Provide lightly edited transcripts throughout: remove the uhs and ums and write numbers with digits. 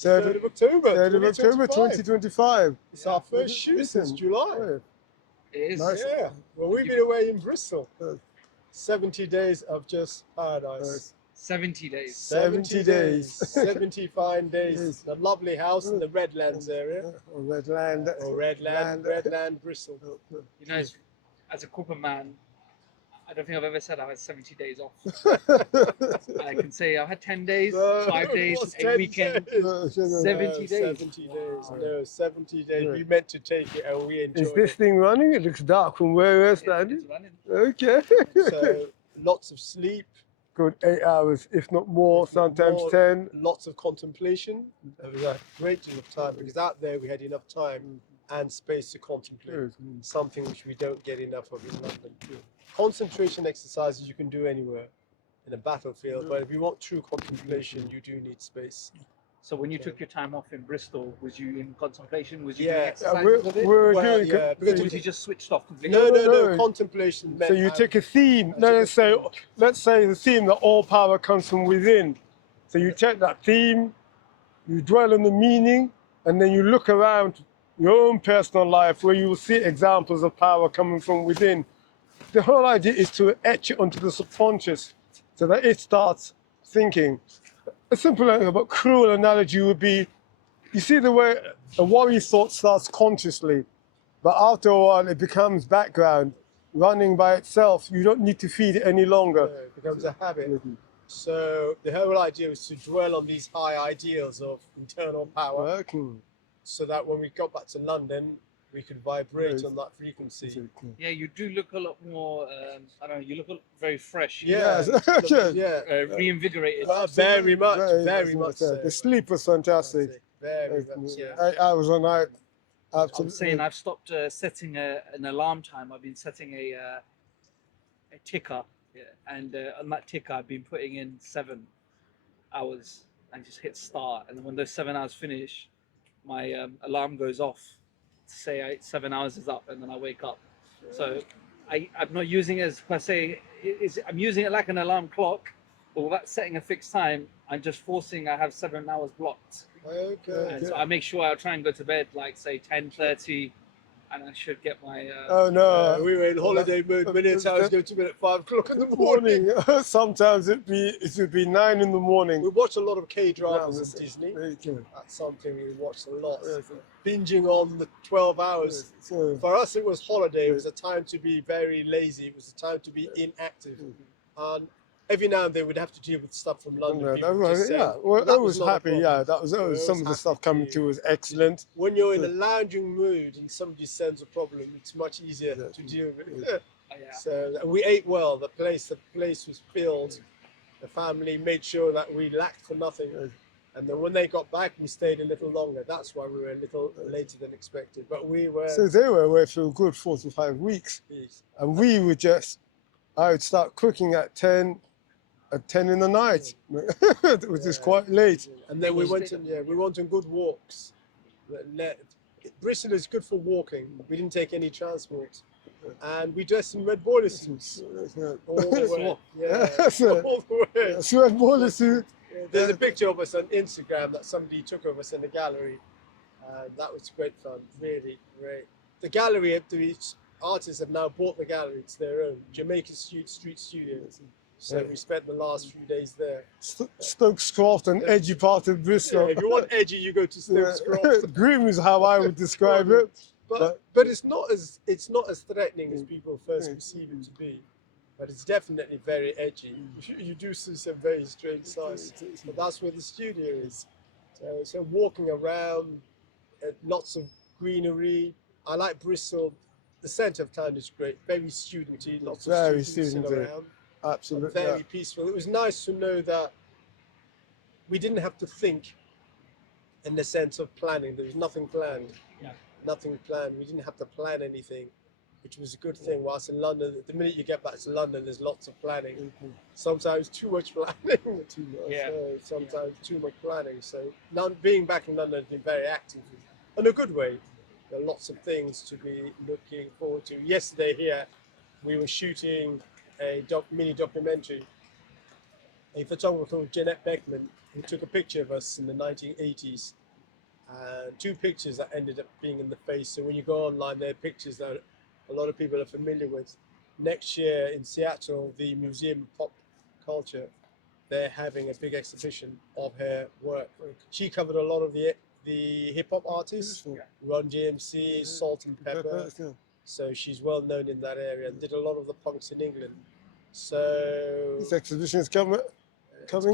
3rd of October, 3rd of October 2025. 2025. It's our first shoot since July. Oh, It is. Nice. Yeah. Well, we've been away in Bristol. Uh, 70 days of just paradise. 70 days. 70 days. 70 fine days. Yes. The lovely house in the Redlands area. Or Redland. Or Redland, Bristol. You know, as a corporate man, I don't think I've ever said I've had 70 days off. I can say I've had 10 days, 5 days, What's a 10 weekend, days? 70 days. 70 days. No, 70 days. We meant to take it and we enjoyed Is this it. thing running? It looks dark from where we're standing. It's running. Okay. So lots of sleep, Good 8 hours, if not more, sometimes more, 10. lots of contemplation. It was a great deal of time because out there we had enough time and space to contemplate, something which we don't get enough of in London. Concentration exercises you can do anywhere in a battlefield, but if you want true contemplation, you do need space. So when you took your time off in Bristol, was you in contemplation? Was you Yeah. doing Yeah, exercises We're, with it? we're Well, doing yeah, Or because was you just switched off completely? no, No. contemplation meant So you take a theme. No, let's say the theme that all power comes from within. So you take that theme, you dwell on the meaning, and then you look around your own personal life where you will see examples of power coming from within. The whole idea is to etch it onto the subconscious so that it starts thinking. A simple but cruel analogy would be, you see the way a worry thought starts consciously, but after a while it becomes background, running by itself. You don't need to feed it any longer. it becomes a habit. So the whole idea was to dwell on these high ideals of internal power, Working. so that when we got back to London, we could vibrate on that frequency. Yeah, you do look a lot more, I don't know, you look very fresh. Yeah, Yes. yeah. Reinvigorated. Very much, very much so. The sleep was fantastic. Very much so. 8 hours a night. I'm Absolutely. saying I've stopped setting an alarm time. I've been setting a ticker, and on that ticker I've been putting in 7 hours and just hit start. And when those 7 hours finish, my alarm goes off to say 7 hours is up, and then I wake up. So I'm not using it as per se. I'm using it like an alarm clock, but without setting a fixed time, I'm just forcing. I have 7 hours blocked. Okay. And so I make sure I try and go to bed like say 10:30, and I should get my. Oh no. We were in holiday mode. Many times go to bed at 5 o'clock in the morning. Sometimes it would be 9 in the morning. We watch a lot of K-dramas Yes. in Disney. Okay. That's something we watched a lot. Yes. Binging on the 12 hours. So, For us, it was holiday. It was a time to be very lazy. It was a time to be inactive. And every now and then we'd have to deal with stuff from London. People just saying, well, that I was not a happy. problem. Yeah, that was some of the happy stuff coming to- to was excellent. When you're in a lounging mood and somebody sends a problem, it's much easier Yeah. to deal with. Yeah. So and we ate well. The place was filled. The family made sure that we lacked for nothing. And then when they got back, we stayed a little longer. That's why we were a little later than expected. But we were. So they were away for a good 4 to 5 weeks, and we would I would start cooking at 10 in the night, which is quite late. And then we went on good walks. Bristol is good for walking. We didn't take any transport. And we dressed in red boiler suits all the way. Yeah, all the way. Sweat boiler suit. There's a picture of us on Instagram that somebody took of us in the gallery. That was great fun, really great. The gallery, the artists have now bought the gallery. It's their own, Jamaica Street Studios. So we spent the last few days there. Stoke Scrofton, edgy part of Bristol. If you want edgy, you go to Stoke Scrofton. Grim is how I would describe it. But it's not as threatening as people first perceive it to be. But it's definitely very edgy. You do see some very strange sights. But that's where the studio is. So walking around, lots of greenery. I like Bristol. The centre of town is great. Very studenty. Lots of Very students studenty. around. Absolutely. Very peaceful. It was nice to know that we didn't have to think in the sense of planning. There was nothing planned. Yeah. Nothing planned. We didn't have to plan anything, which was a good thing. Whilst in London, the minute you get back to London, there's lots of planning. Sometimes too much planning. Yeah. Sometimes too much planning. So being back in London has been very active in a good way. There are lots of things to be looking forward to. Yesterday here, we were shooting a mini documentary. A photographer called Jeanette Beckman who took a picture of us in the 1980s, and two pictures that ended up being in the face. So when you go online, there are pictures that a lot of people are familiar with. Next year in Seattle, the Museum of Pop Culture, they're having a big exhibition of her work. She covered a lot of the hip hop artists, Run DMC, Salt and Pepper. So she's well known in that area and did a lot of the punks in England. So This exhibition is coming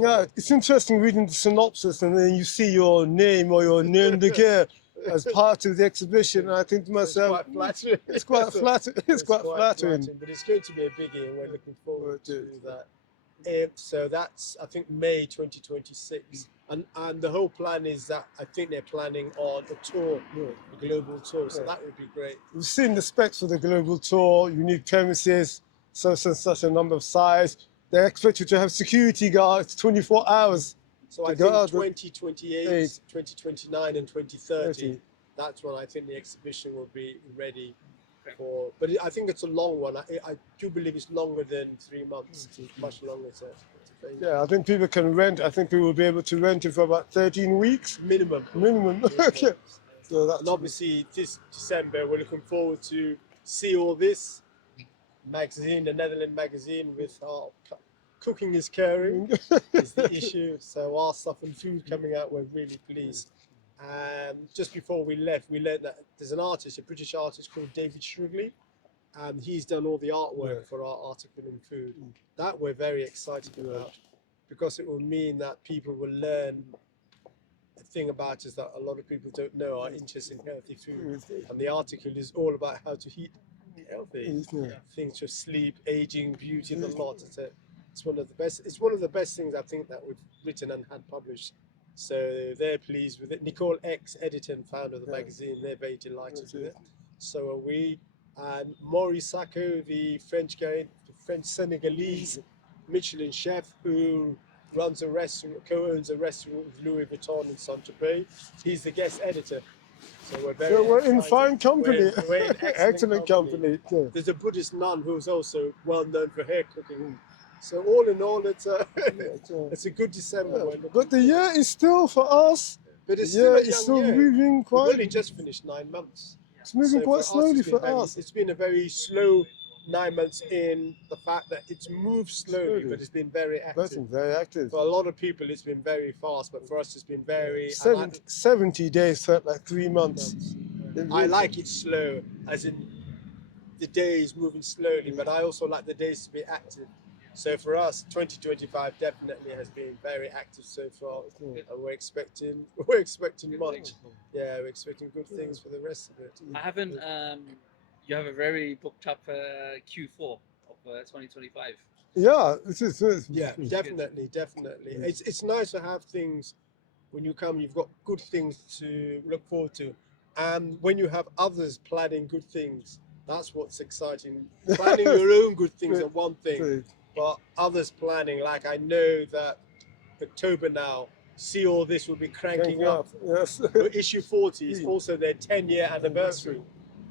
out. It's interesting reading the synopsis and then you see your name or your name de guerre as part of the exhibition. And I think to myself, quite flattering. it's quite flattering. It's quite flattering. But it's going to be a biggie, and we're looking forward to that. So that's, I think, May 2026. And the whole plan is that I think they're planning on a tour, a global tour. So that would be great. We've seen the specs for the global tour, unique premises, such and such a number of size. They're expected to have security guards 24 hours. So I think 2028, 2029 and 2030, that's when I think the exhibition will be ready for. But I think it's a long one. I do believe it's longer than 3 months, much longer. Yeah, I think people can rent. I think people will be able to rent it for about 13 weeks. Minimum. Okay. So that's and obviously this December, we're looking forward to see all this magazine, the Netherlands magazine, with our cooking is caring is the issue. So our stuff and food coming out, we're really pleased. And just before we left, we learned that there's an artist, a British artist called David Shrigley, and he's done all the artwork for our article in food. That we're very excited about, because it will mean that people will learn. The thing about is that a lot of people don't know our interest in healthy food, and the article is all about how to eat healthy things for sleep, aging, beauty, the lot. It's one of the best. It's one of the best things I think that we've written and had published. So they're pleased with it. Nicole X, editor and founder of the magazine, they're very delighted with it. So are we. And Maurice Sacco, the French guy, the French Senegalese Michelin chef who runs a restaurant, co-owns a restaurant with Louis Vuitton in Saint-Tropez. He's the guest editor. So we're very we're in fine company. We're in excellent company. Yeah. There's a Buddhist nun who's also well known for her cooking. So all in all, it's a good December. But the year is still for us. But it's still moving quite. We've only just finished 9 months. It's moving quite slowly for us. It's been a very slow 9 months in the fact that it's moved slowly, but it's been very active. Very active. For a lot of people, it's been very fast, but for us, it's been very... 70 days felt like 3 months. I like it slow, as in the days moving slowly, but I also like the days to be active. So for us, 2025 definitely has been very active so far, and we're expecting much. Yeah, we're expecting good things for the rest of it. I haven't. You have a very booked up Q4 of 2025. Yeah, it is. Yeah, definitely. It's nice to have things when you come. You've got good things to look forward to, and when you have others planning good things, that's what's exciting. Planning your own good things are one thing. But others planning, like I know that October now, See All This will be cranking up. Yes. Issue 40 is also their 10-year anniversary.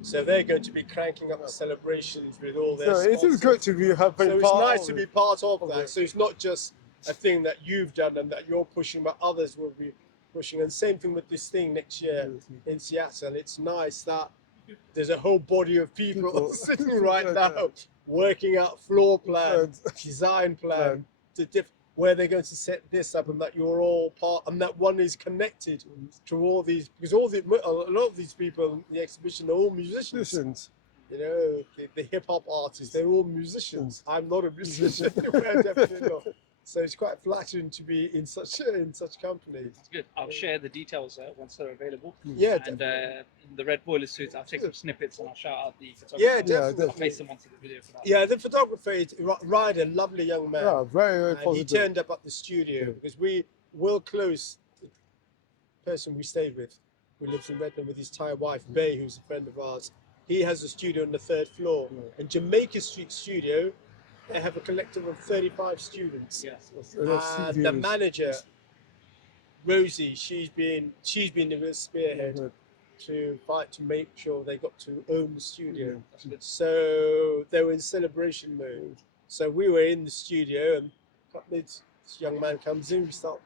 So they're going to be cranking up the celebrations with all their sponsors. It is good to be having So it's nice to be part of that. So it's not just a thing that you've done and that you're pushing, but others will be pushing. And same thing with this thing next year in Seattle. It's nice that there's a whole body of people sitting right now working out floor plan, design plan, where they're going to set this up, and that you're all part, and that one is connected to all these, because a lot of these people in the exhibition are all musicians. You know, the hip hop artists, they're all musicians. I'm not a musician, we're definitely not. So it's quite flattering to be in such company. It's good. I'll share the details once they're available. Yeah, and in the red boiler suits, I'll take some snippets and I'll shout out the photographer. Yeah, definitely. I'll face them onto the video for that. Yeah, the photographer is Ryder, lovely young man. Yeah, very positive. He turned up at the studio because we will close the person we stayed with, who lives in Redmond with his Thai wife, Bay, who's a friend of ours. He has a studio on the 3rd floor. And Jamaica Street Studio, they have a collective of 35 students. Yes. And the manager, Rosie, she's been the real spearhead to fight to make sure they got to own the studio. So they were in celebration mode. So we were in the studio, and this young man comes in, we start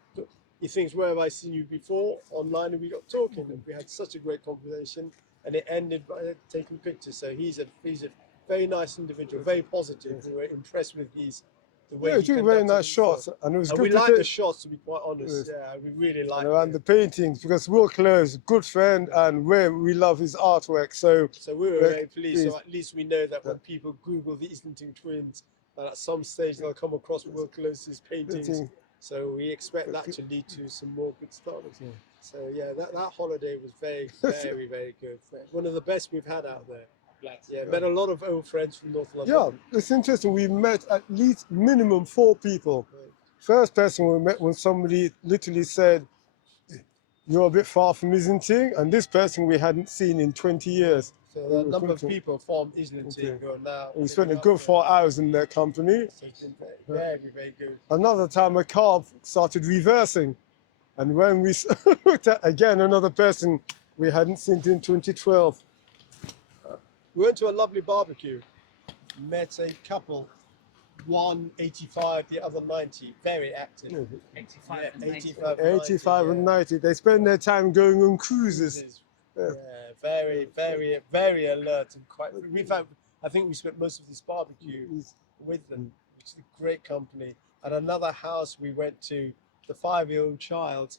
he thinks, where have I seen you before? Online, and we got talking, and we had such a great conversation, and it ended by taking pictures. So he's a very nice individual, very positive. We were impressed with the way Yeah, he he took very conducted nice himself. shots, and it was And good we to like take. the shots, to be quite honest. Yes. Yeah, we really like And it. the paintings, because Will Clare is a good friend and we love his artwork. So So we were Very very pleased. So pleased. at least we know that when Yeah. people Google the Islington Twins, that at some stage they'll come across Will Close's paintings. painting, So we expect that to lead to some more good stuff. Yeah. So yeah, that holiday was very, very, very good. One of the best we've had out there. Glad. Yeah, met a lot of old friends from North London. yeah, it's interesting. We met at least minimum 4 people. First person we met when somebody literally said, "You're a bit far from Islington," and this person we hadn't seen in 20 years. So It a was number of good. people from Islington Okay. who are now. We spent a living good up 4 hours in their company. there. So it's been very, very good. Another time a car started reversing, and when we looked at again another person we hadn't seen in 2012. We went to a lovely barbecue, met a couple, one 85, the other 90, very active. 85 Yeah, and 90. 85, 85 and yeah. 90. They spend their time going on cruises. Yeah, very, very, very alert and quite. We've had, I think we spent most of this barbecue with them, which is a great company. At another house we went to, the 5-year-old child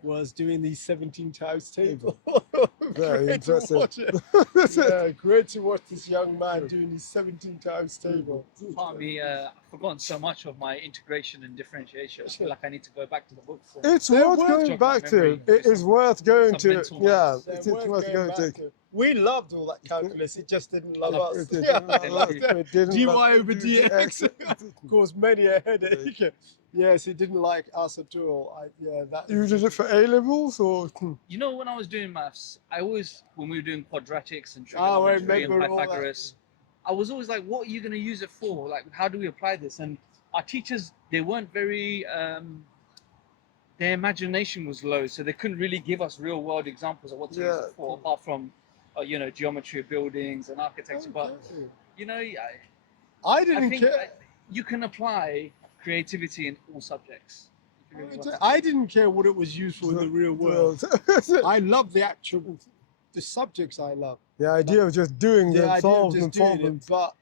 was doing the 17 times table. Very Great to impressive. watch it. Yeah, great to watch this young man doing his 17 times table. Part of me, I've forgotten so much of my integration and differentiation. I feel like I need to go back to the books. And It's They're worth worth going jogging back my to. memory. It is worth going Some to. mental Yeah, maths. They're it is worth going going back to. to. We loved all that calculus. It just didn't love Loved us. It Yeah, didn't love it. us. It didn't dy love- over dx X. caused many a headache. Yes, he didn't like us at all. Yeah, that. You did it for A levels or? You know, when I was doing maths, I always, when we were doing quadratics and Oh, I trigonometry and remember all that. Pythagoras, I was always like, what are you going to use it for? Like, how do we apply this? And our teachers, they weren't very, their imagination was low, so they couldn't really give us real world examples of what to use Yeah. it for, apart from, geometry of buildings and architecture. But, Okay. you know, I I didn't think care. you can apply creativity in all subjects. You can really want to. I didn't care what it was used for in the real world. I love the actual, the subjects I love. The idea of just doing The them, idea of solving just them doing it, problems. but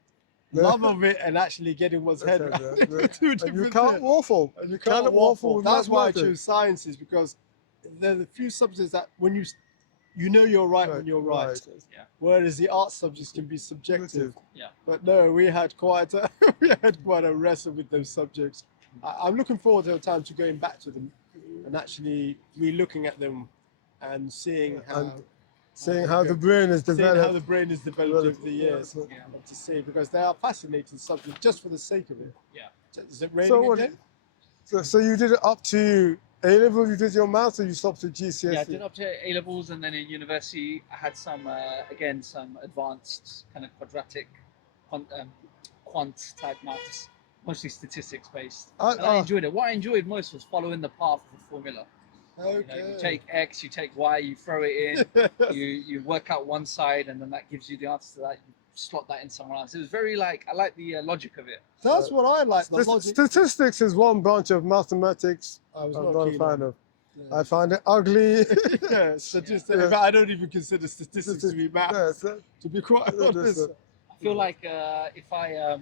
love of it and actually getting one's head Yeah, around yeah. it. Two And you different can't things. waffle. And you cannot can't waffle waffle. with That's why I mathematics. chose sciences, because there are the few subjects that when you know you're right when you're right. Whereas the art subjects can be subjective. Yeah. But no, we had quite a wrestle with those subjects. I'm looking forward to a time to going back to them and actually re-looking at them and seeing how And Seeing how the brain is seeing how developed. the brain is developed over the years. Yeah. And to see, because they are fascinating subjects just for the sake of it. Yeah. Is it raining So what- again? So you did it up to A level, you did your maths, or you stopped at GCSE? Yeah, I did up to A levels, and then in university I had some some advanced kind of quadratic, quant type maths, mostly statistics based. And I enjoyed it. What I enjoyed most was following the path of the formula. Okay. You take X, you take Y, you throw it in, you work out one side, and then that gives you the answer to that. You slot that in somewhere else. It was very I like the logic of it. That's what I like. The logic. Statistics is one branch of mathematics I was I'm not not a keen fan on. of. Yeah. I find it ugly. Yeah, statistics. Yeah. In fact, I don't even consider statistics to be math. Yes, To be quite That is honest. I feel like if I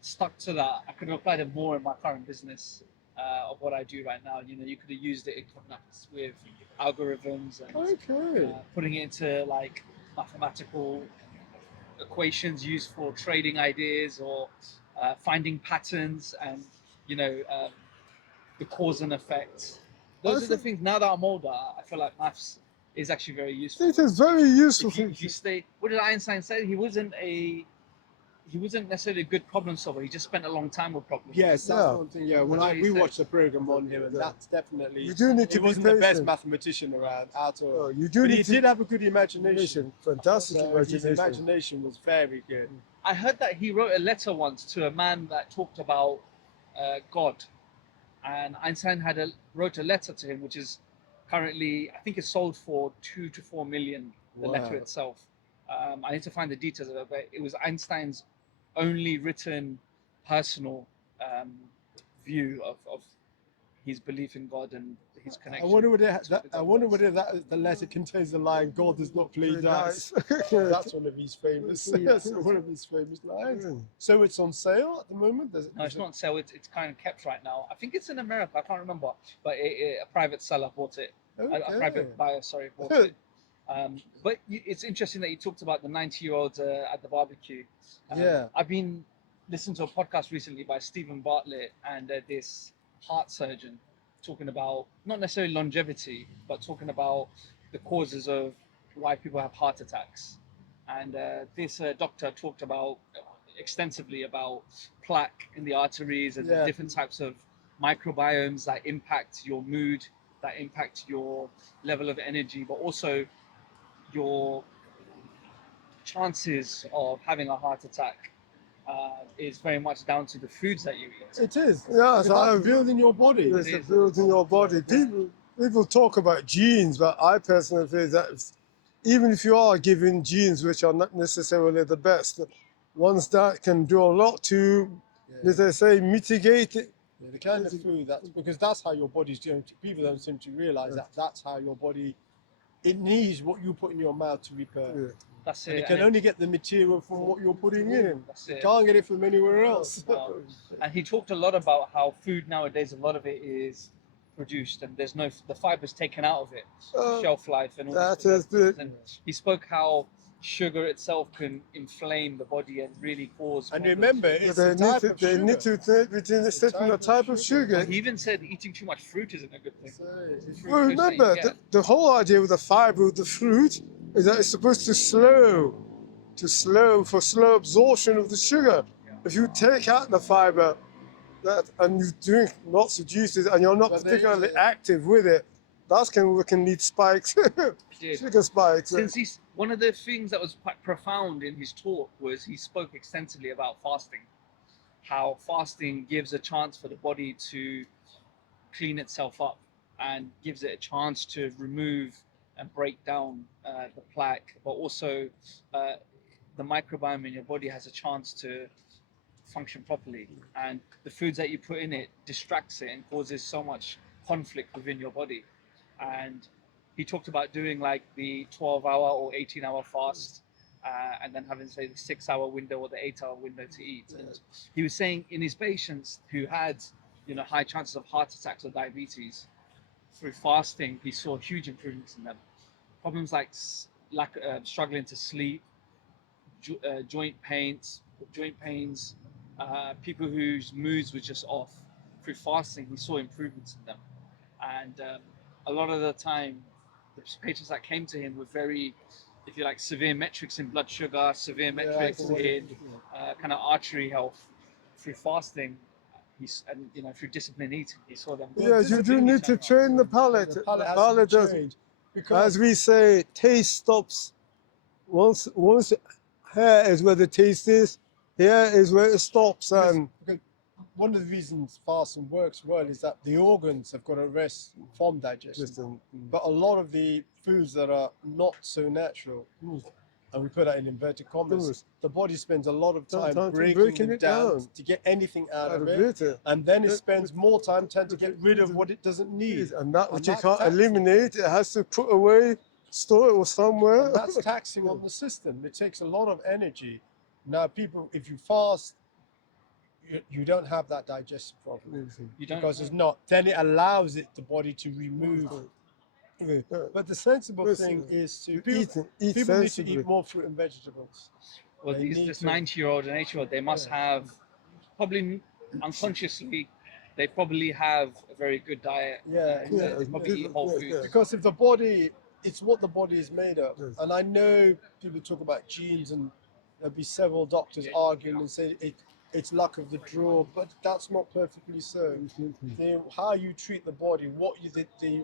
stuck to that, I could have applied it more in my current business of what I do right now. You could have used it in context with algorithms and Okay. putting it into mathematical equations used for trading ideas or finding patterns and the cause and effect. Those are the things. Now that I'm older, I feel like maths is actually very useful. it is very useful. If you stay, what did Einstein say? He wasn't necessarily a good problem solver. He just spent a long time with problems. Yes, that's Yeah. one thing. Yeah, when That's what he we said. watched the program on him, and Yeah. that's definitely. You do need to He be wasn't the best patient. mathematician around at all. Oh, you do But he need to did have a good imagination. Fantastic So his imagination. imagination was very good. I heard that he wrote a letter once to a man that talked about God, and Einstein wrote a letter to him, which is currently, I think, it's sold for 2 to 4 million. The letter Wow. itself. I need to find the details of it, but it was Einstein's only written personal view of his belief in God and his I connection. wonder whether to the I God wonder was. whether the letter contains the line "God does not play dice." Nice. That's one of his famous. Yeah. That's one of his famous lines. So it's on sale at the moment. No, it's not on sale. It's kind of kept right now. I think it's in America. I can't remember, but a private seller bought it. A private buyer, sorry, bought it. But it's interesting that you talked about the 90-year-old at the barbecue. Yeah. I've been listening to a podcast recently by Stephen Bartlett and this heart surgeon talking about not necessarily longevity, but talking about the causes of why people have heart attacks. And this doctor talked about extensively about plaque in the arteries and Yeah. different types of microbiomes that impact your mood, that impact your level of energy, but also your chances of having a heart attack is very much down to the foods that you eat. It is. Yeah, It's so about I'm building your body. It's It the is. building your body. People talk about genes, but I personally feel that even if you are given genes which are not necessarily the best, ones that can do a lot to, as they say, mitigate it. Yeah, the kind of food because that's how your body's doing. People don't seem to realize that that's how your body. It needs what you put in your mouth to repair. Yeah. That's And it. it can And only get the material from what you're putting in. That's You it. can't get it from anywhere else. No. And he talked a lot about how food nowadays, a lot of it is produced and there's no, the fiber's taken out of it, shelf life and all That this. is good. And he spoke how sugar itself can inflame the body and really cause And problems. remember, it's a type of They sugar. need to take within a It's a certain type of type of sugar. sugar. Well, he even said eating too much fruit isn't a good thing. So, Well, remember, the whole idea with the fiber of the fruit is that it's supposed to slow absorption of the sugar. If you take out the fiber and you drink lots of juices and you're not But there particularly is a- active with it, that can lead spikes, Did. sugar spikes. Since he's one of the things that was quite profound in his talk was he spoke extensively about fasting, how fasting gives a chance for the body to clean itself up and gives it a chance to remove and break down the plaque, but also the microbiome in your body has a chance to function properly, and the foods that you put in it distracts it and causes so much conflict within your body. And he talked about doing like the 12-hour or 18-hour fast, and then having, say, the 6-hour window or the 8-hour window to eat. And he was saying in his patients who had, high chances of heart attacks or diabetes, through fasting, he saw huge improvements in them. Problems like struggling to sleep, joint pains, people whose moods were just off. Through fasting, he saw improvements in them. And a lot of the time, the patients that came to him were very, if you like, severe metrics in blood sugar, severe metrics in kind of artery health. Through fasting, through disciplined eating, he saw them. Yes, you do need to train the palate. The palate has palate to does, change. Because as we say, taste stops. Once here is where the taste is, here is where it stops. And because one of the reasons fasting works well is that the organs have got a rest from digestion. But a lot of the foods that are not so natural, and we put that in inverted commas, the body spends a lot of time breaking it down to get anything out of it, and then it spends more time trying to get rid of what it doesn't need. And that which you that's can't taxing. eliminate, it has to put away, store it or somewhere. And that's taxing on the system. It takes a lot of energy. Now, people, if you fast, you don't have that digestion problem. You don't. Because it's not. Then it allows the body to remove. But the sensible thing is to people need to sensibly. eat more fruit and vegetables. Well, They need this to- 90-year-old and 80-year-old, they must have, probably unconsciously, they probably have a very good diet. Yeah, and they probably eat whole foods. Because if the body, it's what the body is made of. Yes. And I know people talk about genes, and there'll be several doctors arguing and say it's luck of the draw, but that's not perfectly so. How you treat the body, what you did, the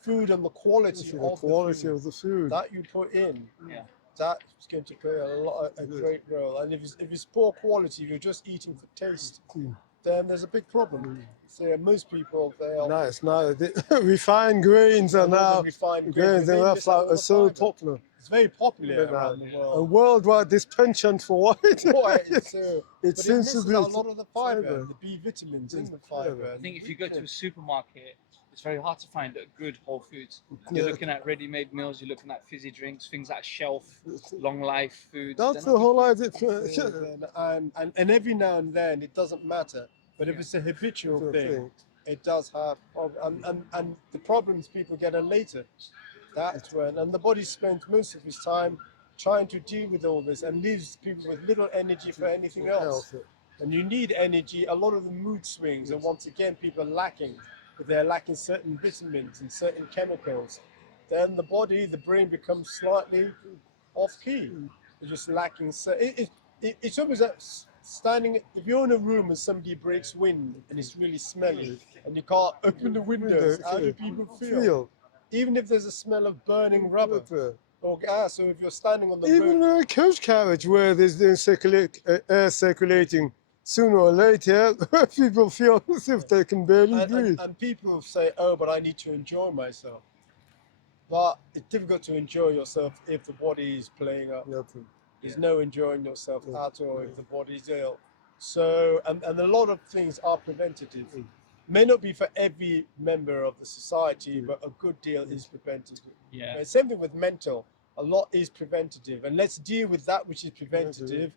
food and the quality The of quality the food of the food. that you put in, Yeah. that's going to play a great role. And if it's poor quality, you're just eating for taste, then there's a big problem. So most people, Nice. Now, refined grains are now refined grains they and miss out on are the so fiber. popular. It's very popular But, around the a world. worldwide this penchant for white. Why? it So, but it seems to misses be out a lot of the fiber, fiber. the B vitamins in Yes, the fiber. fiber. I think if you go to a supermarket, it's very hard to find a good Whole Foods. Yeah. You're looking at ready-made meals, you're looking at fizzy drinks, things that are shelf, long life foods. That's they're the not whole good for you. idea. And every now and then it doesn't matter. But if Yeah. it's a habitual Sure thing, thing. it does have and the problems people get are later. That's when and the body spends most of its time trying to deal with all this and leaves people with little energy for anything else. And you need energy, a lot of the mood swings, and once again people are lacking. If they're lacking certain vitamins and certain chemicals, then the body, the brain becomes slightly off key. You're just lacking. So it's almost like standing. If you're in a room and somebody breaks wind and it's really smelly and you can't open the windows, how do people feel? Even if there's a smell of burning rubber or gas, or if you're standing on the Even road. a coach carriage where there's air circulating, sooner or later, people feel as if they can barely breathe. And people say, oh, but I need to enjoy myself. But it's difficult to enjoy yourself if the body is playing up. There's no enjoying yourself Yeah. at all if the body's ill. So, and a lot of things are preventative. May not be for every member of the society, but a good deal is preventative. Yeah. Same thing with mental. A lot is preventative. And let's deal with that which is preventative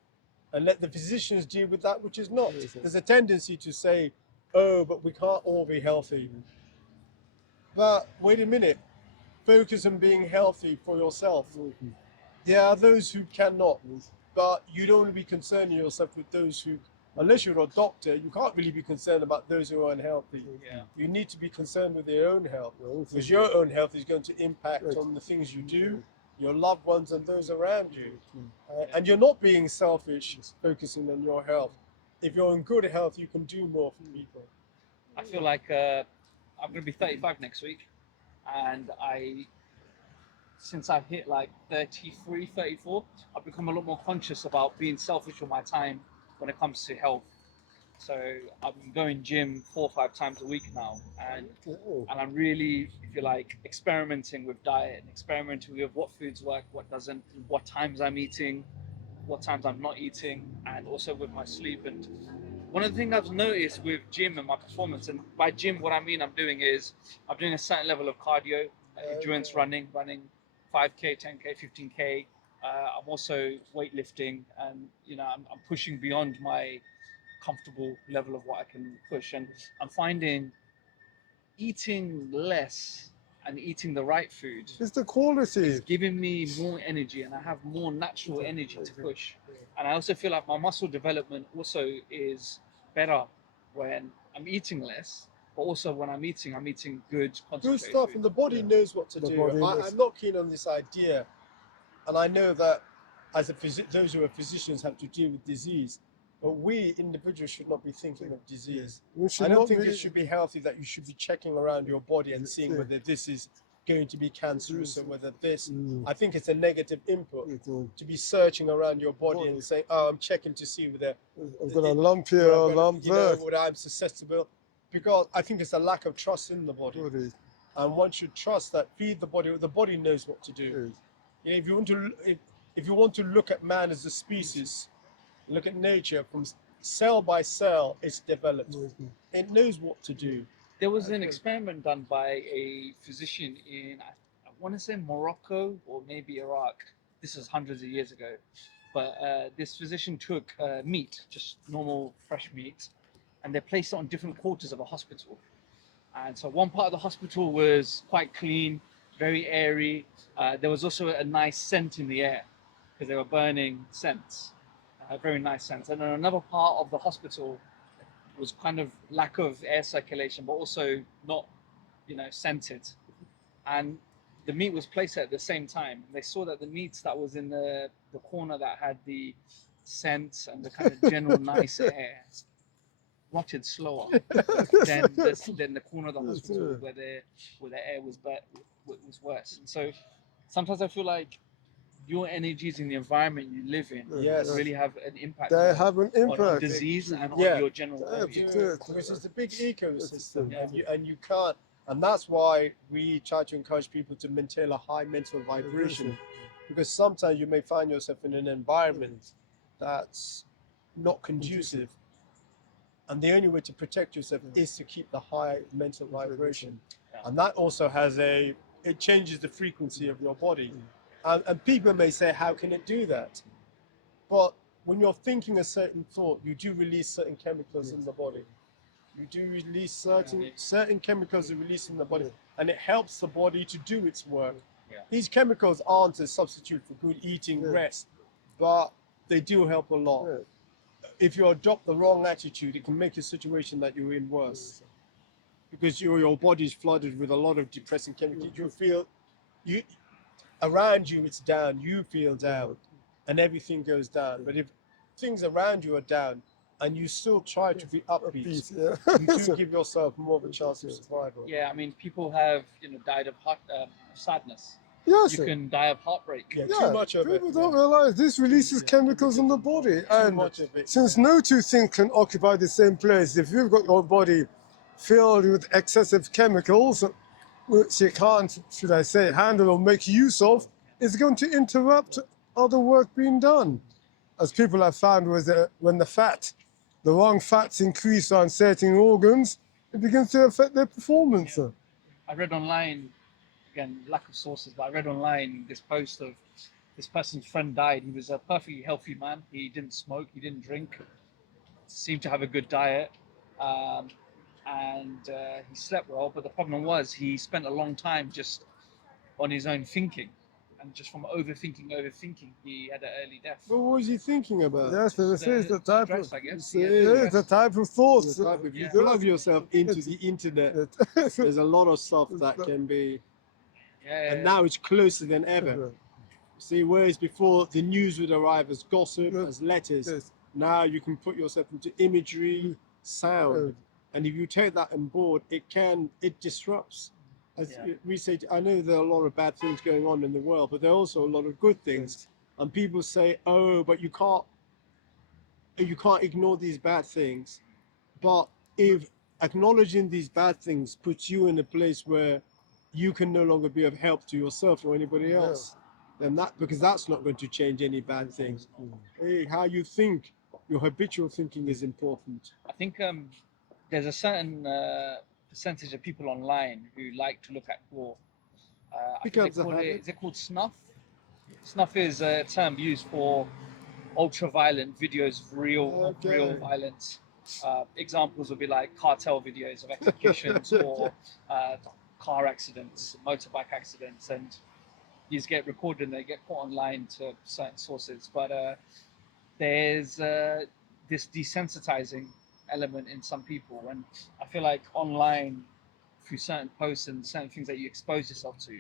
and let the physicians deal with that which is not. Yes, yes. There's a tendency to say, oh, but we can't all be healthy. But wait a minute. Focus on being healthy for yourself. There are those who cannot, but you don't want to be concerning yourself with those who, unless you're a doctor, you can't really be concerned about those who are unhealthy. Yeah. You need to be concerned with your own health, Well, because your own health is going to impact on the things you do, your loved ones, and those around you. And you're not being selfish, focusing on your health. If you're in good health, you can do more for people. I feel like I'm going to be 35 next week, and since I've hit like 33, 34, I've become a lot more conscious about being selfish with my time when it comes to health. So I've been going gym 4 or 5 times a week now, and I'm really, if you like, experimenting with diet and experimenting with what foods work, what doesn't, what times I'm eating, what times I'm not eating, and also with my sleep. And one of the things I've noticed with gym and my performance, and by gym what I mean I'm doing is I'm doing a certain level of cardio, endurance running 5k, 10k, 15k. I'm also weightlifting, and I'm pushing beyond my comfortable level of what I can push. And I'm finding eating less and eating the right food It's the quality. is giving me more energy, and I have more natural energy to push. And I also feel like my muscle development also is better when I'm eating less, but also when I'm eating good Good concentrated stuff, food. and the body knows what to The do. body knows. I'm not keen on this idea, and I know that as those who are physicians have to deal with disease, but we individuals should not be thinking of disease. We should I don't not think be- it should be healthy that you should be checking around your body and seeing Yeah. whether this is going to be cancerous or whether this. Mm. I think it's a negative input Mm. to be searching around your body Body. and saying, "Oh, I'm checking to see whether I've got a lump here, a lump there. whether I'm susceptible," because I think it's a lack of trust in the body. And one should trust that feed the body. The body knows what to do. If you want to look at man as a species, look at nature from cell by cell, it's developed. It knows what to do. There was an experiment done by a physician in, I want to say Morocco or maybe Iraq. This was hundreds of years ago. But this physician took meat, just normal fresh meat, and they placed it on different quarters of a hospital. And so one part of the hospital was quite clean, very airy. There was also a nice scent in the air because they were burning scents, very nice scents. And then another part of the hospital was kind of lack of air circulation, but also not, scented. And the meat was placed at the same time. They saw that the meat that was in the corner that had the scent and the kind of general nice air rotted slower than the corner of the hospital where the air was worse. And so sometimes I feel like your energies in the environment you live in Yes. really have an impact They on, have an on impact. disease and Yeah. on your general well-being. Because it's a big ecosystem, Yeah. and you can't. And that's why we try to encourage people to maintain a high mental vibration. because sometimes you may find yourself in an environment that's not conducive, and the only way to protect yourself is to keep the high mental vibration, and that also has it changes the frequency of your body, and people may say, how can it do that? But when you're thinking a certain thought, you do release certain chemicals in the body. You do release certain chemicals are released in the body, and it helps the body to do its work. These chemicals aren't a substitute for good eating, rest, but they do help a lot. If you adopt the wrong attitude, it can make a situation that you're in worse, because your body is flooded with a lot of depressing chemicals. You feel around you it's down, you feel down, and everything goes down. But if things around you are down and you still try to be upbeat, you do give yourself more of a chance of survival. Yeah, I mean, people have died of sadness. Yes, You can die of heartbreak. Yeah, too much of it. People don't realize this releases chemicals in the body, and much of it, since no two things can occupy the same place, if you've got your body filled with excessive chemicals, which you can't, should I say, handle or make use of, it's going to interrupt other work being done. As people have found, when the wrong fats increase on certain organs, it begins to affect their performance. I read online, again, lack of sources, but I read online this post of this person's friend died. He was a perfectly healthy man. He didn't smoke, he didn't drink, seemed to have a good diet, and he slept well. But the problem was he spent a long time just on his own thinking. And just from overthinking, he had an early death. But what was he thinking about? Yes, this is the type Stress, of, I guess. the type of thoughts. If you plug yourself into the internet, there's a lot of stuff that can be, and now it's closer than ever. See, whereas before the news would arrive as gossip, as letters, now you can put yourself into imagery, sound, and if you take that on board, it disrupts. As we say, I know there are a lot of bad things going on in the world, but there are also a lot of good things. And people say, "Oh, but you can't ignore these bad things." But if acknowledging these bad things puts you in a place where you can no longer be of help to yourself or anybody else, then because that's not going to change any bad things. Hey, how you think, your habitual thinking is important. I think there's a certain percentage of people online who like to look at gore. I think is it called snuff? Snuff is a term used for ultra-violent videos of real violence. Examples would be like cartel videos of executions or car accidents, motorbike accidents, and these get recorded and they get put online to certain sources. But there's this desensitizing element in some people, and I feel like online, through certain posts and certain things that you expose yourself to,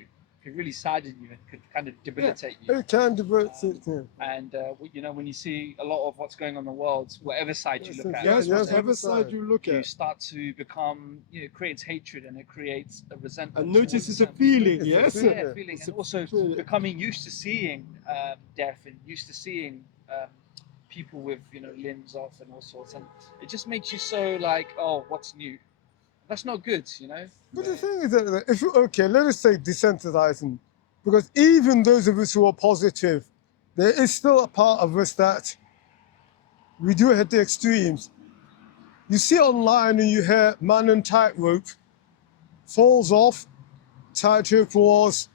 could really sadden you and could kind of debilitate you. It can debilitate you. And when you see a lot of what's going on in the world, whatever side you look at, Whatever side you look you at, start to become, it creates hatred and it creates a resentment. and notice it's a feeling, yes. Yeah, feeling, and also becoming used to seeing death and used to seeing people with limbs off and all sorts, and it just makes you so like, oh, what's new? That's not good, But the thing is that let us say desensitizing, because even those of us who are positive, there is still a part of us that we do hit the extremes. You see online and you hear man on tightrope falls off. Tightrope was,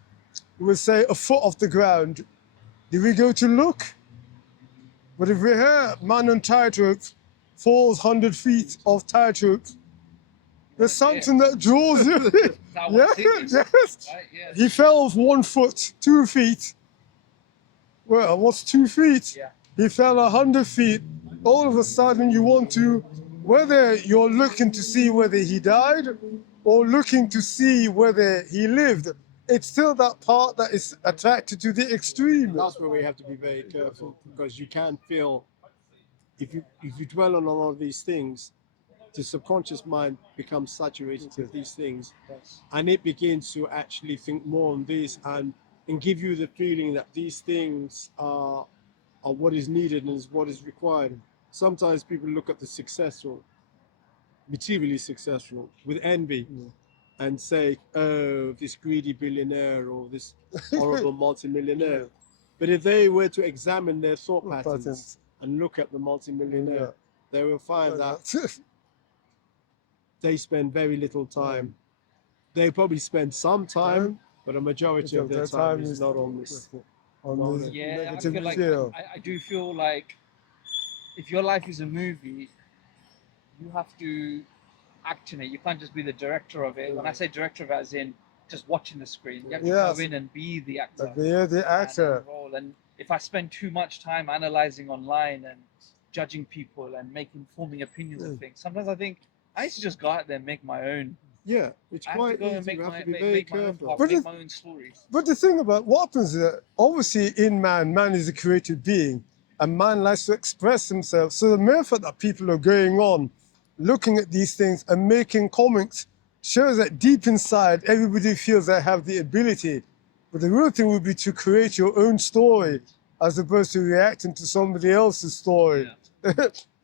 we would say, a foot off the ground. Do we go to look? But if we hear man on tightrope falls 100 feet off tightrope, there's something that draws you. Yes. Right? Yeah. He fell off 1 foot, 2 feet. Well, what's 2 feet? Yeah. He fell 100 feet. All of a sudden, you want to, whether you're looking to see whether he died or looking to see whether he lived, it's still that part that is attracted to the extreme. That's where we have to be very careful, because you can feel, if you dwell on a lot of these things, the subconscious mind becomes saturated with these things, and it begins to actually think more on this and give you the feeling that these things are what is needed and is what is required. Sometimes people look at the successful, materially successful, with envy, and say, oh, this greedy billionaire or this horrible multimillionaire. But if they were to examine their thought patterns Patterns. and look at the multimillionaire, Yeah. they will find that they spend very little time. They probably spend some time, but a majority of their time is not on this. on this Yeah, I negative feel like material. I do feel like if your life is a movie, you have to act in it. You can't just be the director of it. When I say director of it, as in just watching the screen, you have to Yes. go in and be the actor. Like the actor. And role. And if I spend too much time analyzing online and judging people and forming opinions of things, sometimes I think I used to just go out there and make my own. Yeah, it's I have to quite go and easy. make You have my, to be make, very make my own careful. path, But make it- my own stories. But the thing about what happens is that obviously in man is a creative being, and man likes to express himself. So the mere fact that people are going on, looking at these things and making comments shows that deep inside everybody feels they have the ability. But the real thing would be to create your own story as opposed to reacting to somebody else's story.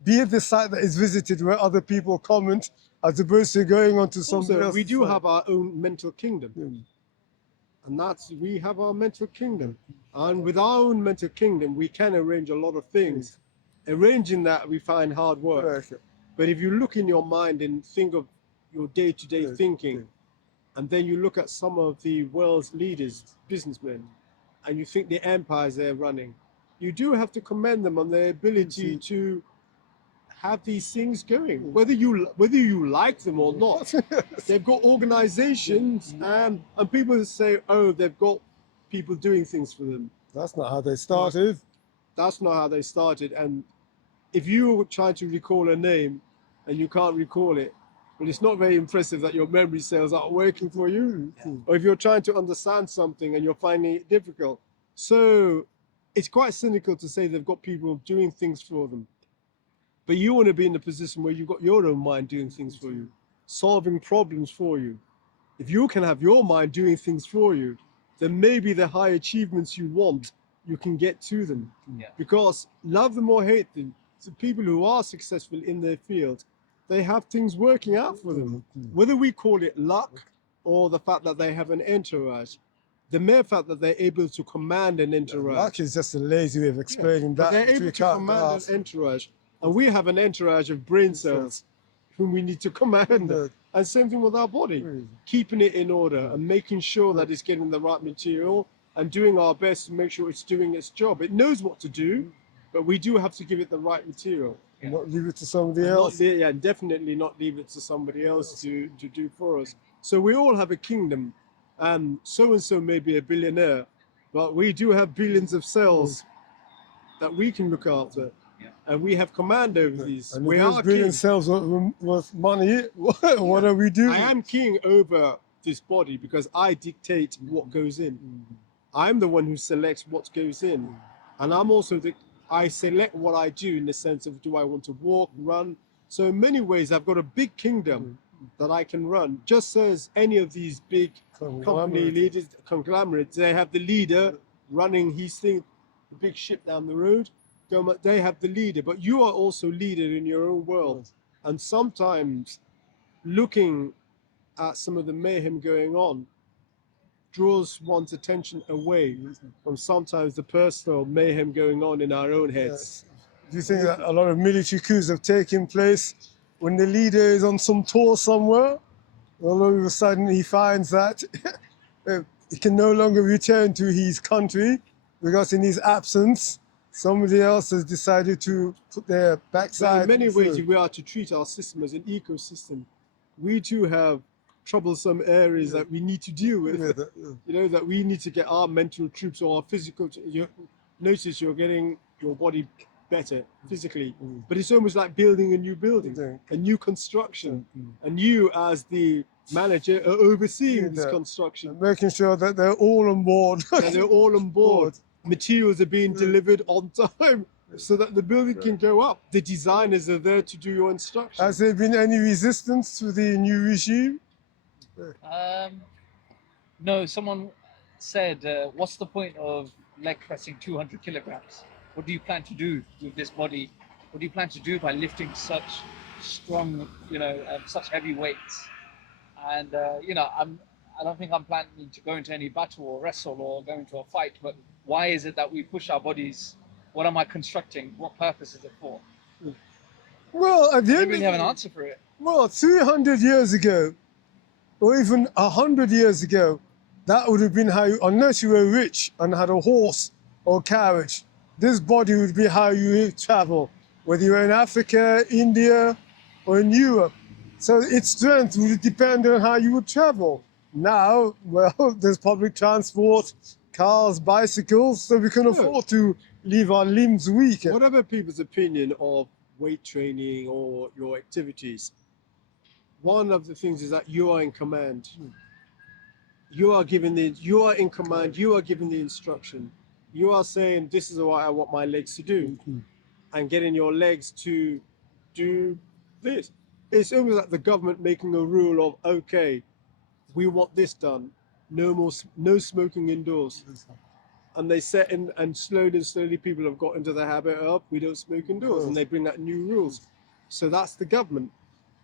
Be it the site that is visited where other people comment as opposed to going on to somebody Also, else's we do site. have our own mental kingdom. Mm. And we have our mental kingdom. And with our own mental kingdom, we can arrange a lot of things. Arranging that we find hard work. Okay. But if you look in your mind and think of your day-to-day Yeah, thinking, yeah. and then you look at some of the world's leaders, businessmen, and you think the empires they're running, you do have to commend them on their ability to have these things going, whether you like them or not. They've got organizations, and people say, oh, they've got people doing things for them. That's not how they started. That's not how they started. And if you were trying to recall a name and you can't recall it, well, it's not very impressive that your memory cells aren't working for you. Or if you're trying to understand something and you're finding it difficult. So it's quite cynical to say they've got people doing things for them. But you want to be in a position where you've got your own mind doing things for you, solving problems for you. If you can have your mind doing things for you, then maybe the high achievements you want, you can get to them. Yeah. Because love them or hate them, the people who are successful in their field, they have things working out for them. Whether we call it luck or the fact that they have an entourage, the mere fact that they're able to command an entourage. Luck is just a lazy way of explaining But that. they're which able we to can't command grasp. an entourage. And we have an entourage of brain cells whom we need to command. Yeah. And same thing with our body, Mm. keeping it in order and making sure that it's getting the right material and doing our best to make sure it's doing its job. It knows what to do, but we do have to give it the right material. And not leave it to somebody And else. definitely not leave it to somebody else to do for us. So we all have a kingdom, and so may be a billionaire, but we do have billions of cells that we can look after. And we have command over these. And We if those are billion king. cells worth money, what are we doing? I am king over this body because I dictate what goes in. I'm the one who selects what goes in. And I'm also I select what I do in the sense of, do I want to walk, run? So in many ways, I've got a big kingdom that I can run. Just as any of these big company leaders, conglomerates, they have the leader running his thing, the big ship down the road. They have the leader, but you are also leader in your own world. And sometimes looking at some of the mayhem going on draws one's attention away from sometimes the personal mayhem going on in our own heads. Yes. Do you think that a lot of military coups have taken place when the leader is on some tour somewhere? All of a sudden he finds that he can no longer return to his country because in his absence, somebody else has decided to put their So backside. in many ways, through. if we are to treat our system as an ecosystem, we too have troublesome areas that we need to deal with. That we need to get our mental troops or our physical. You notice you're getting your body better physically, but it's almost like building a new building, a new construction, and you as the manager are overseeing this construction. And making sure that they're all on board. And they're all on board. Materials are being delivered on time so that the building can go up. The designers are there to do your instructions. Has there been any resistance to the new regime? No, someone said, what's the point of leg pressing 200 kilograms? What do you plan to do with this body? What do you plan to do by lifting such strong, such heavy weights? And, I don't think I'm planning to go into any battle or wrestle or go into a fight. But why is it that we push our bodies? What am I constructing? What purpose is it for? Well, at the I don't end really of have an the- answer for it. Well, 300 years ago, or even 100 years ago, that would have been how you, unless you were rich and had a horse or carriage, this body would be how you travel, whether you were in Africa, India, or in Europe. So its strength would depend on how you would travel. Now, well, there's public transport, cars, bicycles, so we can Yeah. afford to leave our limbs weak. Whatever people's opinion of weight training or your activities, one of the things is that you are in command. You are in command, you are giving the instruction. You are saying, this is what I want my legs to do, and getting your legs to do this. It's almost like the government making a rule of, okay, we want this done. No smoking indoors. And they set in, and slowly people have got into the habit of, we don't smoke indoors, and they bring out new rules. So that's the government.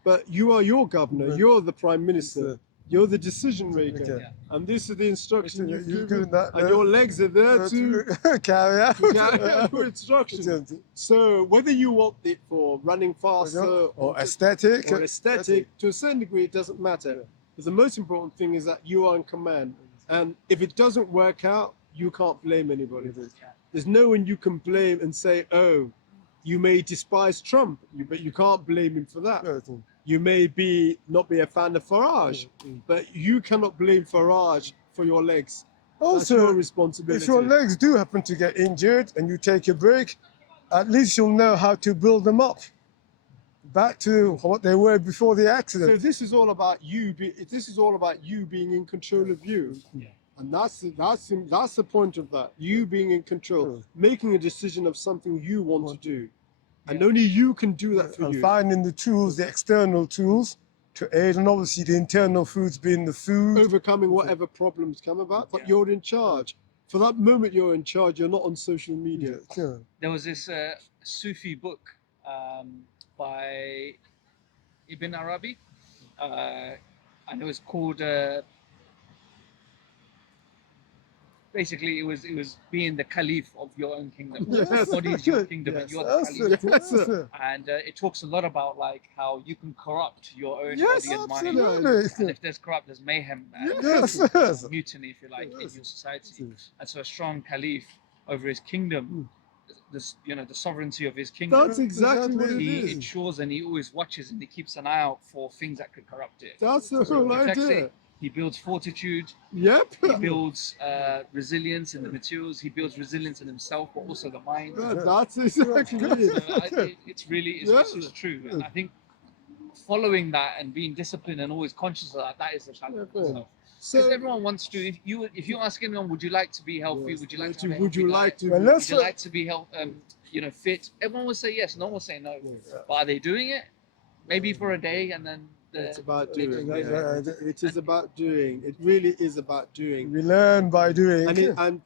But you are your governor, you're the prime minister, you're the decision maker. Yeah. And this is the instruction You've you've given given, that- and your legs are there to carry out. carry out your instructions. So whether you want it for running faster Or aesthetic. or aesthetic, to a certain degree, it doesn't matter. But the most important thing is that you are in command. And if it doesn't work out, you can't blame anybody. There's no one you can blame and say, oh, you may despise Trump, but you can't blame him for that. You may not be a fan of Farage, but you cannot blame Farage for your legs. That's your Also, responsibility. if your legs do happen to get injured and you take a break, at least you'll know how to build them up back to what they were before the So accident. this is all about you. This is all about you being in control of you, and that's the point of that. You being in control, making a decision of something you want to do, and only you can do that for And you. finding the tools, the external tools to aid, and obviously the internal foods being the food. Overcoming whatever problems come about, but you're in charge. For that moment, you're in charge. You're not on social media. Yeah. There was this Sufi book by Ibn Arabi, and it was called. Basically, it was being the caliph of your own kingdom. Yes. Your body is your kingdom, Yes. and you're the That's caliph. it. Yes, That's sir. it. And it talks a lot about like how you can corrupt your own Yes, body and mind. Absolutely. And if there's corrupt, there's mayhem, and Yes, yes. mutiny, if you like, in Yes. your society. And so, a strong caliph over his kingdom, the sovereignty of his kingdom, That's exactly what it he is. ensures and he always watches and he keeps an eye out for things that could corrupt it. That's the So whole he protects idea. it. He builds fortitude. Yep. He builds resilience in the materials. He builds resilience in himself, but also the mind. That's exactly it. It's true. And I think following that and being disciplined and always conscious of that is the challenge. Yeah, Because So, everyone wants to. If you ask anyone, would you like to be healthy? Would you like to? Have a would you healthy like diet? to? Well, be- let's Would you like to be fit? Everyone will say yes. No one will say no. But are they doing it? Maybe for a day and then. It's about they doing. just- Yeah. It is about doing. It really is about doing. We learn by doing.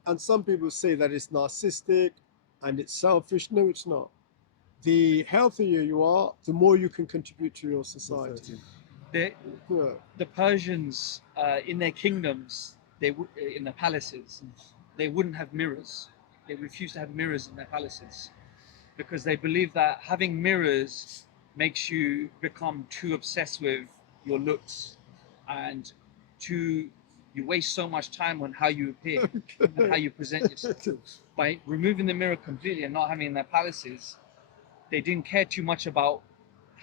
And some people say that it's narcissistic and it's selfish. No, it's not. The healthier you are, the more you can contribute to your society. The Yeah. Persians in their kingdoms, in the palaces, they wouldn't have mirrors. They refused to have mirrors in their palaces because they believe that having mirrors makes you become too obsessed with your looks and you waste so much time on how you appear and how you present yourself. By removing the mirror completely and not having it in their palaces, they didn't care too much about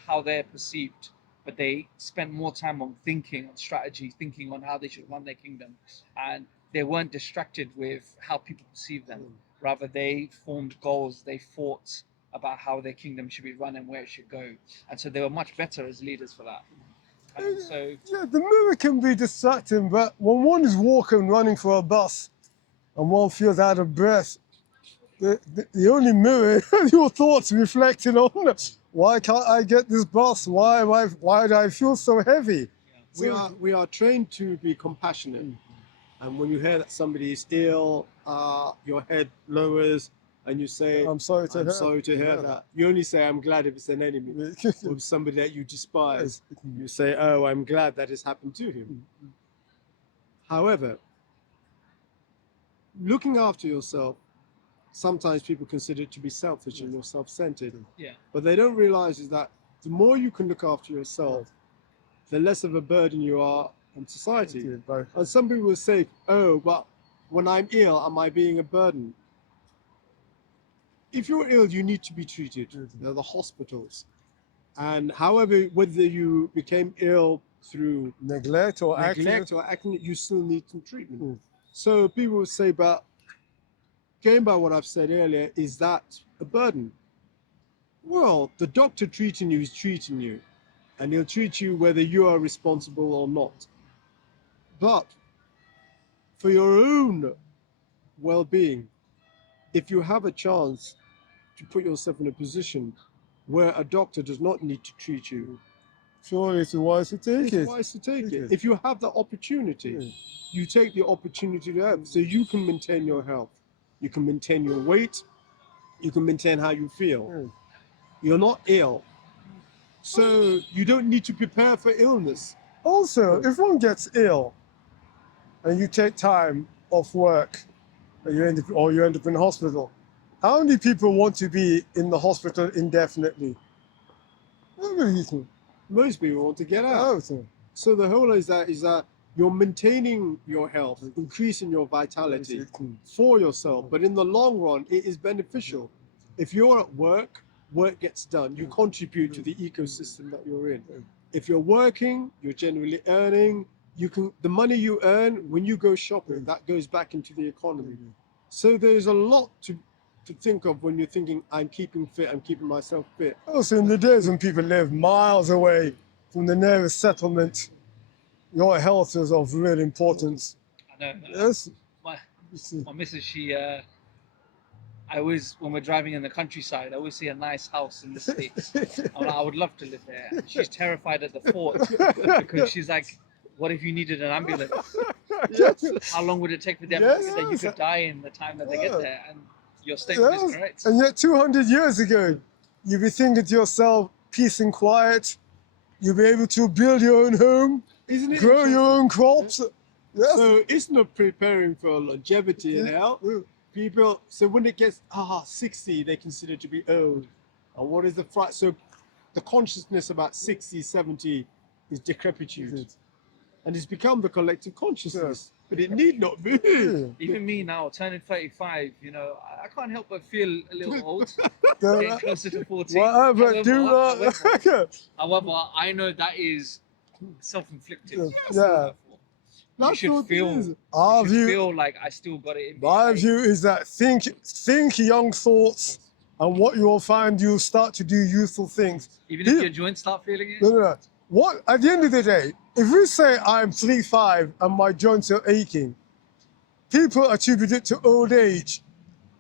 how they're perceived, but they spent more time on thinking, on strategy, thinking on how they should run their kingdom. And they weren't distracted with how people perceive them. Rather, they formed goals, they fought about how their kingdom should be run and where it should go. And so they were much better as leaders for that. And so Yeah, the mirror can be distracting, but when one is walking, running for a bus, and one feels out of breath, the only mirror your thoughts reflecting on. Why can't I get this bus? Why do I feel so heavy? We are trained to be compassionate, and when you hear that somebody is ill, your head lowers, and you say, I'm sorry to "I'm hear. sorry to hear that." You only say, "I'm glad if it's an enemy or somebody that you despise." You say, "Oh, I'm glad that has happened to him." However, looking after yourself, sometimes people consider it to be selfish and you're self-centered. Yeah. But they don't realize is that the more you can look after yourself, the less of a burden you are on society. And some people will say, oh, but when I'm ill, am I being a burden? If you're ill, you need to be treated. There are the hospitals. And however, whether you became ill through Neglect or neglect or acne, you still need some treatment. So people will say, but going by what I've said earlier, is that a burden? Well, the doctor treating you is treating you, and he'll treat you whether you are responsible or not. But for your own well-being, if you have a chance to put yourself in a position where a doctor does not need to treat you, Sure, it's wise to take it's it. wise to take Take it. it. If you have the opportunity, you take the opportunity to have, so you can maintain your health, you can maintain your weight, you can maintain how you feel. You're not ill, so you don't need to prepare for illness. Also, if one gets ill and you take time off work and you end up in hospital, how many people want to be in the hospital indefinitely? Nobody. Most people want to get out. Oh, So the whole is that you're maintaining your health, increasing your vitality for yourself, but in the long run, it is beneficial. If you're at work, work gets done. You contribute to the ecosystem that you're in. If you're working, you're generally earning. The money you earn when you go shopping, that goes back into the economy. So there's a lot to think of when you're thinking, I'm keeping fit, I'm keeping myself fit. Also, in the days when people live miles away from the nearest settlement, your health is of real importance. I know. Yes. My missus, I always, when we're driving in the countryside, I always see a nice house in the States. I'm like, I would love to live there. And she's terrified at the thought because she's like, what if you needed an ambulance? Yes. How long would it take for them Yes, that you yes. could die in the time that they get Yeah. there? And your statement Yes. is correct. And yet 200 years ago, you'd be thinking to yourself, peace and quiet, you'll be able to build your own home, Isn't it grow your interesting? own crops. Yes. So it's not preparing for longevity and health. People, so when it gets 60, they consider to be old. And what is the so the consciousness about 60, 70 is decrepitude. And it's become the collective consciousness. But it need not be. Even me now, turning 35, I can't help but feel a little old. Yeah. Getting closer to 40. Whatever, do that. However, I know that is self-inflicted. Yeah. You That's should what it feel. is. Our You should view, feel like I still got it in me. my view is that think young thoughts, and what you will find, you'll start to do youthful things. Even if your joints start feeling it. No. What, at the end of the day, if we say I'm 35 and my joints are aching, people attribute it to old age.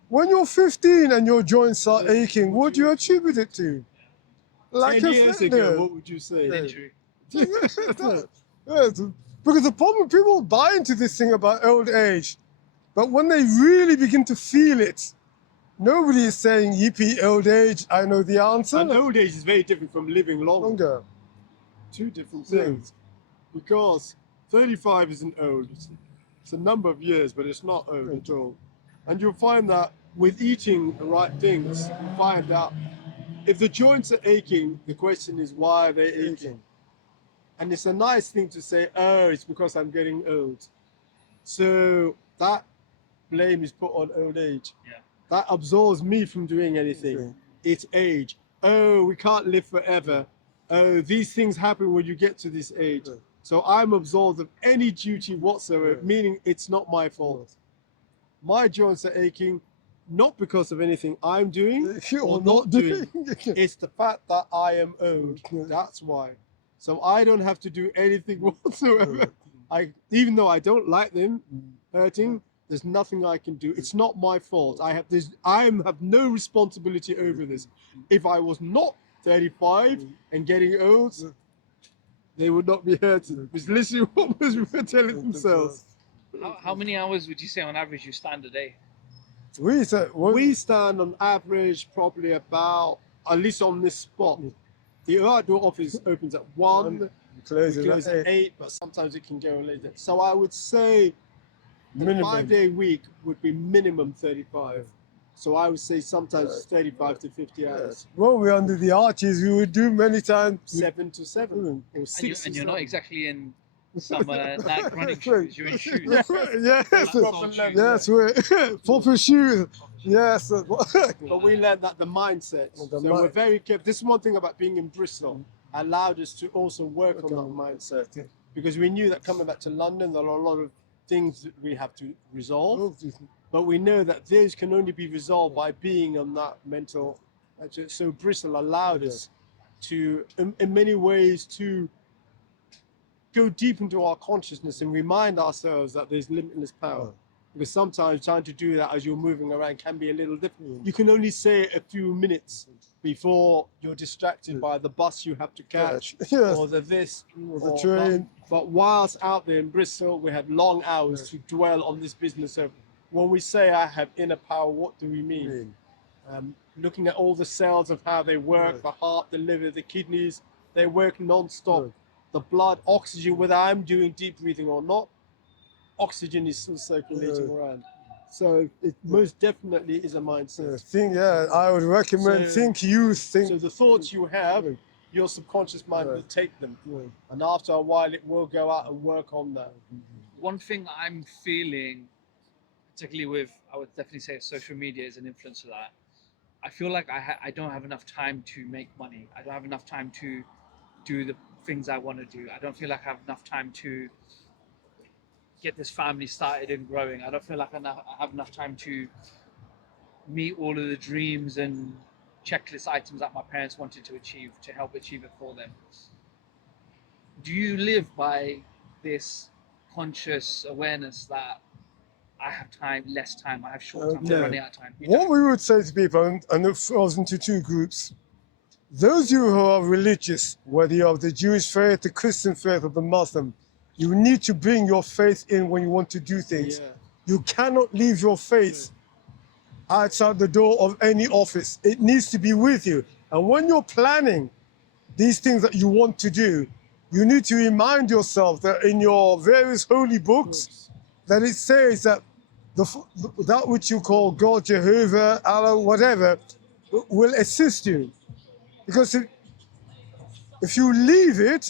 When you're 15 and your joints are aching, what do you attribute it to? 10 years ago, what would you say? An injury. Yes, because the problem, people buy into this thing about old age, but when they really begin to feel it, nobody is saying, yippee, old age, I know the answer. And old age is very different from living longer. Longer. Two different things. Because 35 isn't old. It's a number of years, but it's not old at all. And you'll find that with eating the right things, you find out if the joints are aching, the question is, why are they aching? And it's a nice thing to say, oh, it's because I'm getting old. So that blame is put on old age. Yeah. That absolves me from doing anything. It's age. Oh, we can't live forever. Oh, these things happen when you get to this age. So I'm absolved of any duty whatsoever, meaning it's not my fault. My joints are aching, not because of anything I'm doing or not doing. It's the fact that I am old. That's why. So I don't have to do anything whatsoever. Even though I don't like them hurting, there's nothing I can do. It's not my fault. I have no responsibility over this. If I was not 35 and getting old, they would not be hurting. It's literally what most people are telling themselves. How many hours would you say on average you stand a day? We We stand on average probably about, at least on this spot, The outdoor office opens at 1, Closes it goes at at 8, but sometimes it can go later. So I would say the minimum. 5-day week would be minimum 35. So I would say sometimes it's 35 to 50 hours. When we're under the arches, we would do many times. 7 to 7 or 6 And to you're not 7. exactly in some Nike running shoes. You're in shoes. Yes, Proper shoes. yes, we're proper shoes. Yes. But we learned that the mindset. So we're very careful. This is one thing about being in Bristol. Allowed us to also work on that mindset. Because we knew that coming back to London, there are a lot of things that we have to resolve. But we know that those can only be resolved by being on that mental. So Bristol allowed us to, in many ways, to go deep into our consciousness and remind ourselves that there's limitless power. Because sometimes trying to do that as you're moving around can be a little difficult. You can only say a few minutes before you're distracted by the bus you have to catch, or the this, or the train. But whilst out there in Bristol, we had long hours to dwell on this business of, when we say I have inner power, what do we mean? Looking at all the cells of how they work, the heart, the liver, the kidneys, they work non-stop. The blood, oxygen, whether I'm doing deep breathing or not, oxygen is still circulating around. So it most definitely is a mindset. I would recommend think. So the thoughts you have, your subconscious mind will take them. And after a while, it will go out and work on that. One thing I'm feeling, particularly with, I would definitely say social media is an influence of that. I feel like I don't have enough time to make money. I don't have enough time to do the things I want to do. I don't feel like I have enough time to get this family started and growing. I don't feel like I have enough time to meet all of the dreams and checklist items that my parents wanted to achieve, to help achieve it for them. Do you live by this conscious awareness that I have less time, I have short time, I'm running out of time? What we would say to people, and it falls into two groups. Those of you who are religious, whether you're of the Jewish faith, the Christian faith, or the Muslim, you need to bring your faith in when you want to do things. You cannot leave your faith outside the door of any office. It needs to be with you. And when you're planning these things that you want to do, you need to remind yourself that in your various holy books, that it says that that which you call God, Jehovah, Allah, whatever, will assist you. Because if you leave it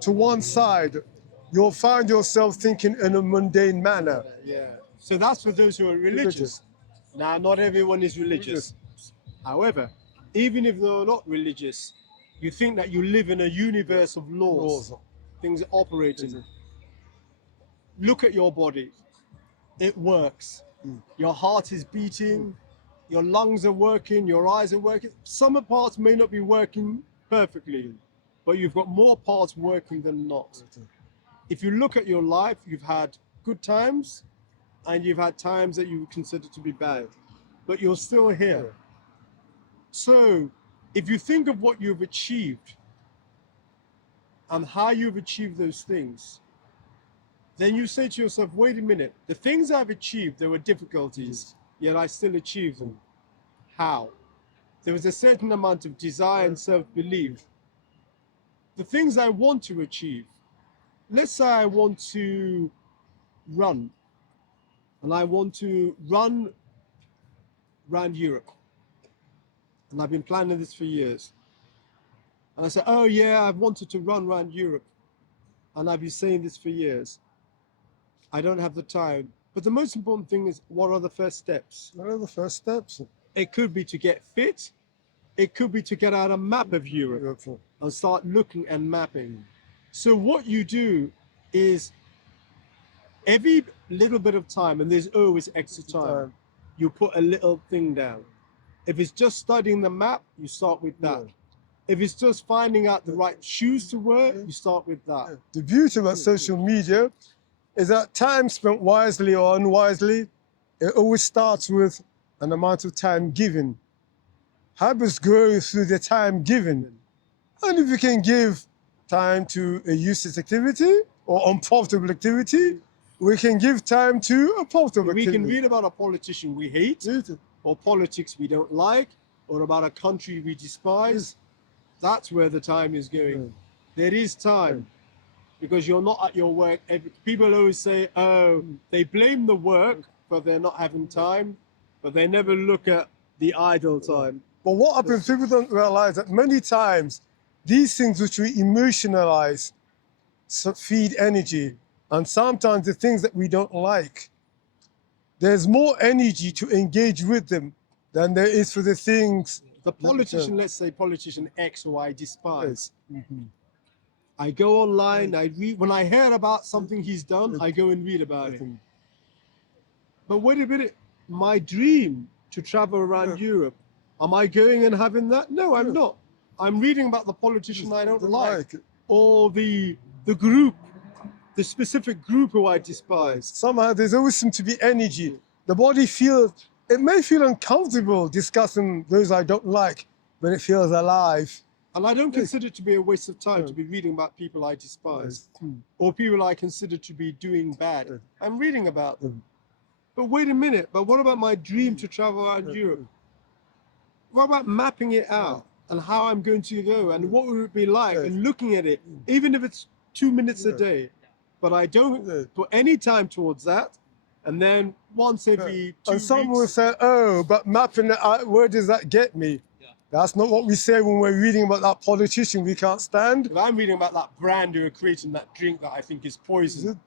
to one side, you'll find yourself thinking in a mundane manner. So that's for those who are religious. Now, not everyone is religious. However, even if they're not religious, you think that you live in a universe of laws, things operating. Look at your body. It works. Your heart is beating, your lungs are working, your eyes are working. Some parts may not be working perfectly, but you've got more parts working than not. If you look at your life, you've had good times and you've had times that you consider to be bad, but you're still here. So if you think of what you've achieved and how you've achieved those things, then you say to yourself, wait a minute, the things I've achieved, there were difficulties, yet I still achieved them. How? There was a certain amount of desire and self-belief. The things I want to achieve, let's say I want to run, and I want to run around Europe. And I've been planning this for years. And I say, oh yeah, I've wanted to run around Europe. And I've been saying this for years. I don't have the time. But the most important thing is, what are the first steps? What are the first steps? It could be to get fit. It could be to get out a map of Europe and start looking and mapping. So what you do is every little bit of time, and there's always extra time, you put a little thing down. If it's just studying the map, you start with that. If it's just finding out the right shoes to wear, you start with that. The beauty about social media is that time spent wisely or unwisely, it always starts with an amount of time given. Habits grow through the time given. And if you can give time to a useless activity or unprofitable activity, we can give time to a profitable activity. We can read about a politician we hate, or politics we don't like, or about a country we despise, that's where the time is going. There is time because you're not at your work. People always say, oh, they blame the work for they're not having time, but they never look at the idle time. But what happens, people don't realize that many times these things which we emotionalize feed energy. And sometimes the things that we don't like, there's more energy to engage with them than there is for the things. The politician, let's say politician X, who I despise, I go online, I read, when I hear about something he's done, I go and read about it. But wait a minute, my dream to travel around Europe, am I going and having that? No, I'm not. I'm reading about the politician I don't like, or the group, the specific group who I despise. Somehow there's always seems to be energy. The body feels, it may feel uncomfortable discussing those I don't like, but it feels alive. And I don't consider it to be a waste of time to be reading about people I despise or people I consider to be doing bad. I'm reading about them. But wait a minute, but what about my dream to travel around Europe? What about mapping it out and how I'm going to go and what would it be like and looking at it, even if it's 2 minutes a day. But I don't put any time towards that. And then once every 2 and weeks. some will say, oh, but mapping it out, where does that get me? That's not what we say when we're reading about that politician we can't stand. If I'm reading about that brand who are creating that drink that I think is poison,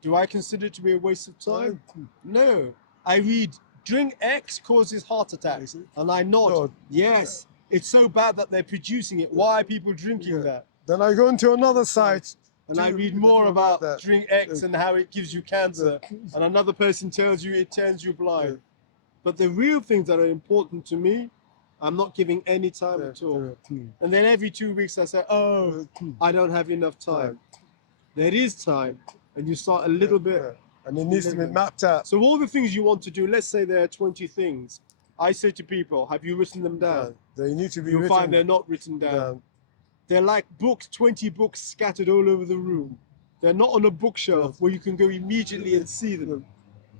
do I consider it to be a waste of time? No. I read drink X causes heart attacks. And I nod. Yes. It's so bad that they're producing it. Why are people drinking that? Then I go into another site. And I read more about drink X and how it gives you cancer. And another person tells you it turns you blind. But the real things that are important to me, I'm not giving any time at all. And then every 2 weeks I say, oh, I don't have enough time. There is time. And you start a little bit. And it needs to be mapped out. So all the things you want to do, let's say there are 20 things. I say to people, have you written them down? They need to be You'll written find they're not written down. They're like books, 20 books scattered all over the room. They're not on a bookshelf where you can go immediately and see them.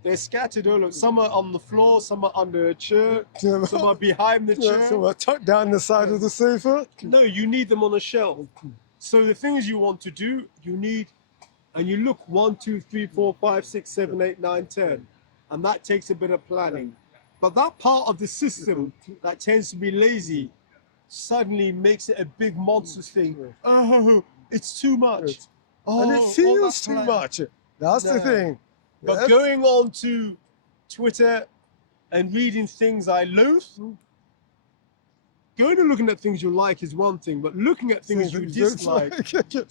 They're scattered all over. Some are on the floor, some are under a chair, some are behind the chair. Some are tucked down the side of the sofa. No, you need them on a shelf. So the things you want to do, you need, and you look 1, 2, 3, 4, 5, 6, 7, 8, 9, 10. And that takes a bit of planning. But that part of the system that tends to be lazy suddenly makes it a big monstrous thing. Oh, it's too much. Oh, and it feels too plan. much. That's the thing. But going on to Twitter and reading things I loathe, going and looking at things you like is one thing, but looking at things you dislike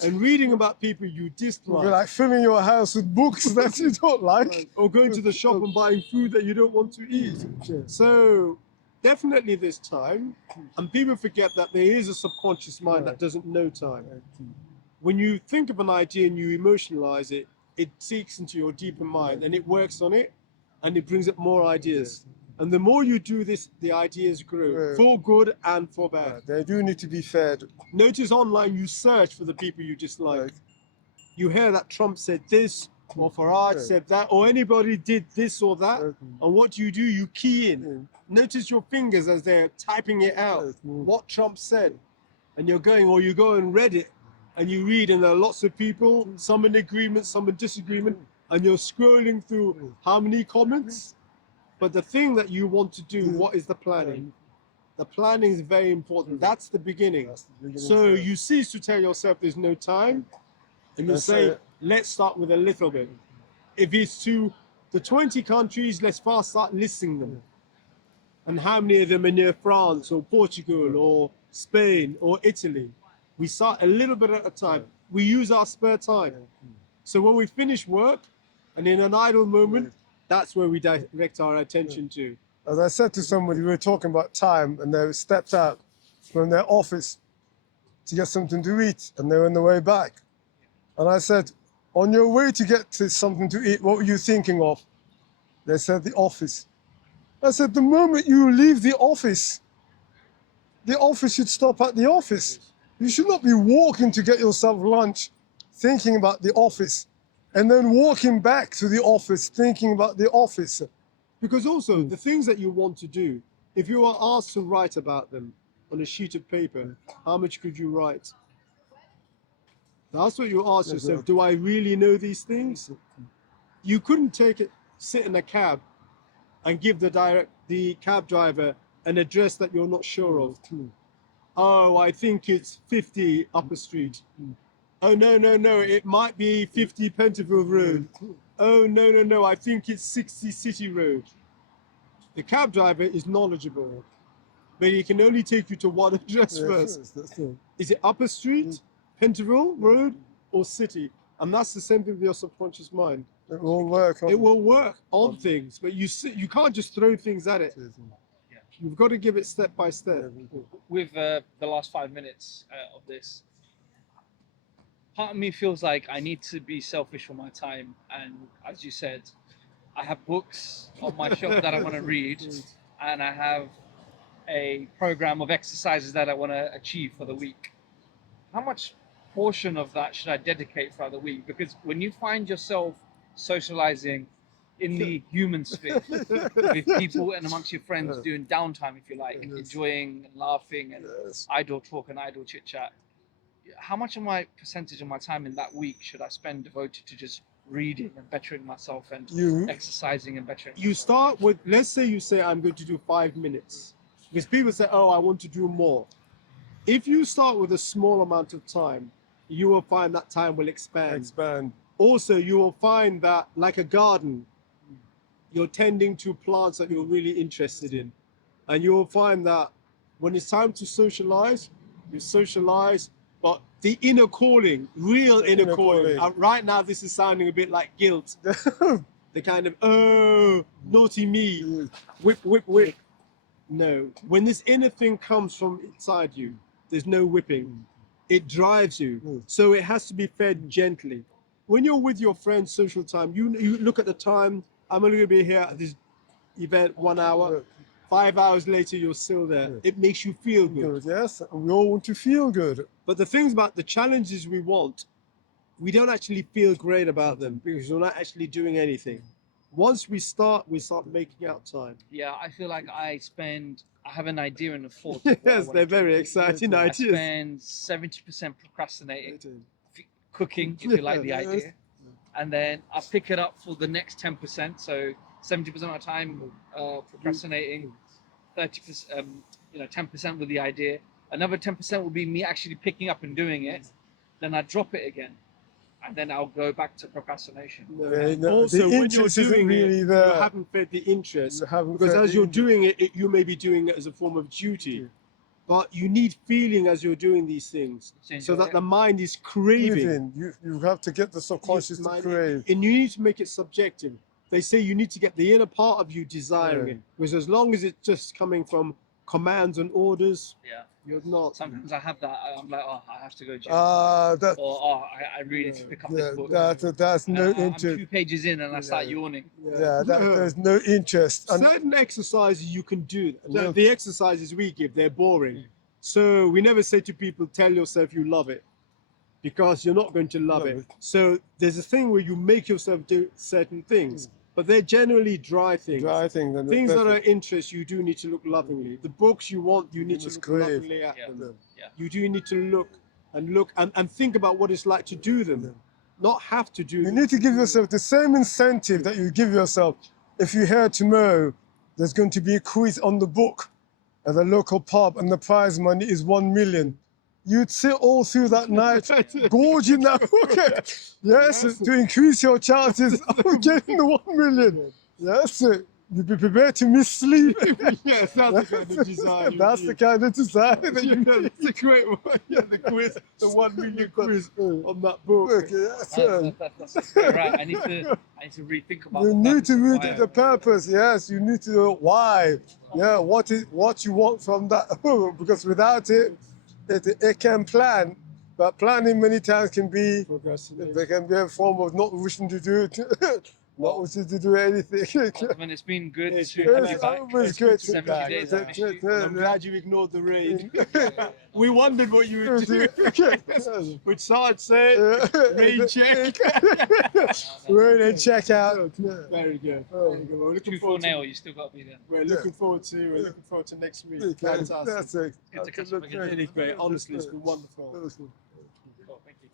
and reading about people you dislike. You're like filling your house with books that you don't like. Or going to the shop and buying food that you don't want to eat. So definitely this time, and people forget that there is a subconscious mind that doesn't know time. When you think of an idea and you emotionalize it, it seeks into your deeper mind and it works on it and it brings up more ideas. And the more you do this, the ideas grow, for good and for bad. They do need to be fed. Notice online you search for the people you dislike. You hear that Trump said this, or Farage said that, or anybody did this or that. And what do? You key in. Notice your fingers as they're typing it out, what Trump said. And you're going, or you go and read it, and you read, and there are lots of people, some in agreement, some in disagreement, and you're scrolling through how many comments? But the thing that you want to do, what is the planning? The planning is very important. That's the beginning. So you cease to tell yourself there's no time, and you say, let's start with a little bit. If it's to the 20 countries, let's first start listing them. And how many of them are near France or Portugal or Spain or Italy? We start a little bit at a time. We use our spare time. So when we finish work and in an idle moment, that's where we direct our attention to. As I said to somebody, we were talking about time, and they stepped out from their office to get something to eat, and they were on the way back. And I said, on your way to get to something to eat, what were you thinking of? They said, the office. I said, the moment you leave the office should stop at the office. You should not be walking to get yourself lunch, thinking about the office, and then walking back to the office, thinking about the office. Because also, the things that you want to do, If you were asked to write about them on a sheet of paper, how much could you write? That's what you ask Yes, yourself. sir. Do I really know these things? You couldn't take it, sit in a cab, and give the cab driver an address that you're not sure of. Oh, I think it's 50 Upper Street. Oh, no, it might be 50 Pentonville Road. Oh, no, I think it's 60 City Road. The cab driver is knowledgeable, but he can only take you to one address first. That's it. Is it Upper Street, Pentonville Road, or City? And that's the same thing with your subconscious mind. It will work. It will work on things, but you can't just throw things at it. You've got to give it step by step. With the last 5 minutes of this, part of me feels like I need to be selfish for my time. And as you said, I have books on my shelf that I want to read, and I have a program of exercises that I want to achieve for the week. How much portion of that should I dedicate throughout the week? Because when you find yourself socializing in the human sphere with people and amongst your friends, doing downtime, if you like, and enjoying and laughing and idle talk and idle chit chat, how much of my percentage of my time in that week should I spend devoted to just reading and bettering myself and exercising and bettering You start with, let's say you say, I'm going to do 5 minutes. Because people say, oh, I want to do more. If you start with a small amount of time, you will find that time will expand. Also, you will find that, like a garden, you're tending to plants that you're really interested in. And you will find that when it's time to socialize, you socialize, but the inner calling, real inner calling. Right now, this is sounding a bit like guilt. The kind of, oh, naughty me, whip. No, when this inner thing comes from inside you, there's no whipping. It drives you. So it has to be fed gently. When you're with your friends, social time, you look at the time, I'm only going to be here at this event 1 hour. 5 hours later, you're still there. It makes you feel good. Yes, and we all want to feel good. But the things about the challenges we want, we don't actually feel great about them because we're not actually doing anything. Once we start making out time. Yeah, I feel like I have an idea and a thought. Yes, they're very exciting I ideas. spend 70% procrastinating, cooking, if you like the idea. And then I pick it up for the next 10%. So 70% of my time procrastinating, 30%, 10% with the idea. Another 10% will be me actually picking up and doing it. Then I drop it again. And then I'll go back to procrastination. Also, when you're interest isn't doing really it, there. you haven't fed the interest. You haven't Because fed as the you're interest. doing it, you may be doing it as a form of duty. But you need feeling as you're doing these things, so that the mind is craving. You have to get the subconscious to crave. And you need to make it subjective. They say you need to get the inner part of you desiring it. Because as long as it's just coming from commands and orders, you're not. Sometimes I have that. I'm like, oh, I have to go gym. That, or oh, I really need to pick up this book. that's no And I'm interest. 2 pages in and I start yawning. There's no interest. And Certain exercises you can do. The exercises we give, they're boring. So we never say to people, tell yourself you love it, because you're not going to love it. So there's a thing where you make yourself do certain things, but they're generally dry things. Things that are interest, you do need to look lovingly. The books you want, you need to look lovingly at them. You do need to look and think about what it's like to do them, not have to do you them. need to give yourself the same incentive that you give yourself. If you hear tomorrow there's going to be a quiz on the book at the local pub and the prize money is 1 million, you'd sit all through that night gorging that book. Yes, to increase your chances of getting the 1 million. Yes, you'd be prepared to miss sleep. Yes, that's the kind of desire. That's the kind of desire that you need. It's a great one. Yeah, the quiz, the 1 million quiz on that book. That's very right. I need to rethink about. You the need to purpose read of why the purpose. Yes, you need to know why. Yeah, what you want from that. Because without it, it can plan. But planning many times can be a form of not wishing to do it. Not wanting to do anything. When it's been good It's to been have good. you back. Always good to 70 back. days I missed you. I'm glad you ignored the rain. We wondered what you would do. Which Saad said, rain check. Rain and check out. Very good. Oh. Very good. We're looking 2-4 forward to, nail, you still got to be there. we're looking forward to next week. Fantastic. That's it. Good to catch up again. Really great. Honestly, it's been wonderful. Cool, thank you.